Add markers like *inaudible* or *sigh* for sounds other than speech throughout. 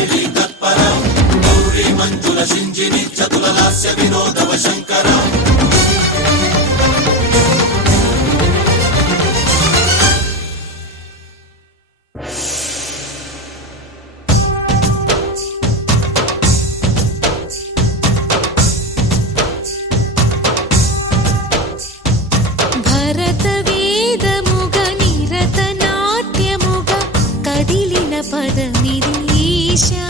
దేవి తత్పరం. గౌరీ మంజుల సింజిని చతుల లాస్య వినోదవ శంకరం. ఈశా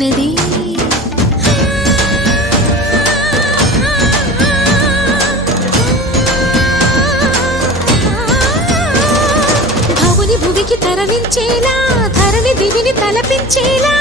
*laughs* భవుని భువికి తరలించేలా ధరణి దివిని తలపించేలా.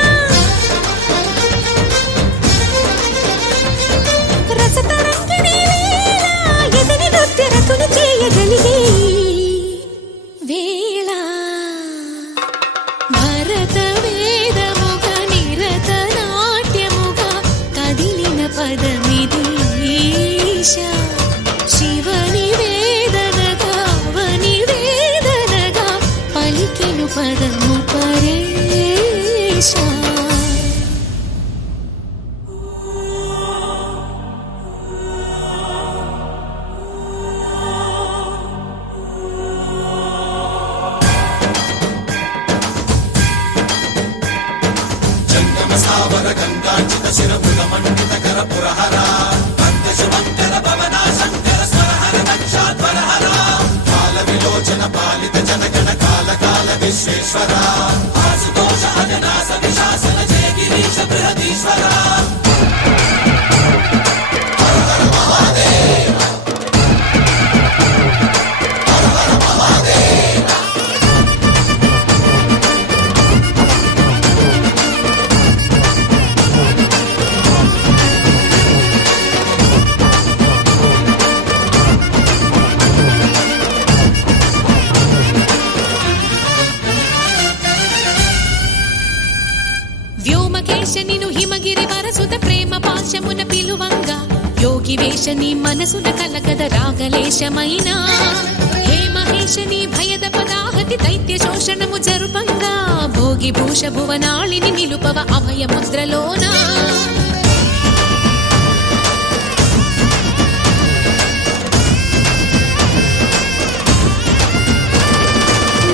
పదమిది ఈశా. శివని వేదనగా వని వేదనగా పలికెను పదము సావర గంగార్చిత శిరముల మండిత కర పురహర అంత శుభంకర శంకర స్వరహర నక్షాధ్వర కాల విలోచన పాలిత జనగణ కాల కాల విశ్వేశ్వర ఆశుతోష అజనాస విశాసన జయ గిరీశ ఆకాశమున పిలువంగా యోగి వేషని మనసున కలకద రాగలేశమైనా. హే మహేశని భయద పదాహతి దైత్య శోషణము జరుపంగా భోగి భూష భువనాళిని నిలుపవ అభయ ముద్రలోనా.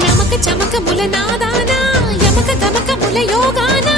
నమక చమక ముల నాదానా యమక గమక ముల యోగానా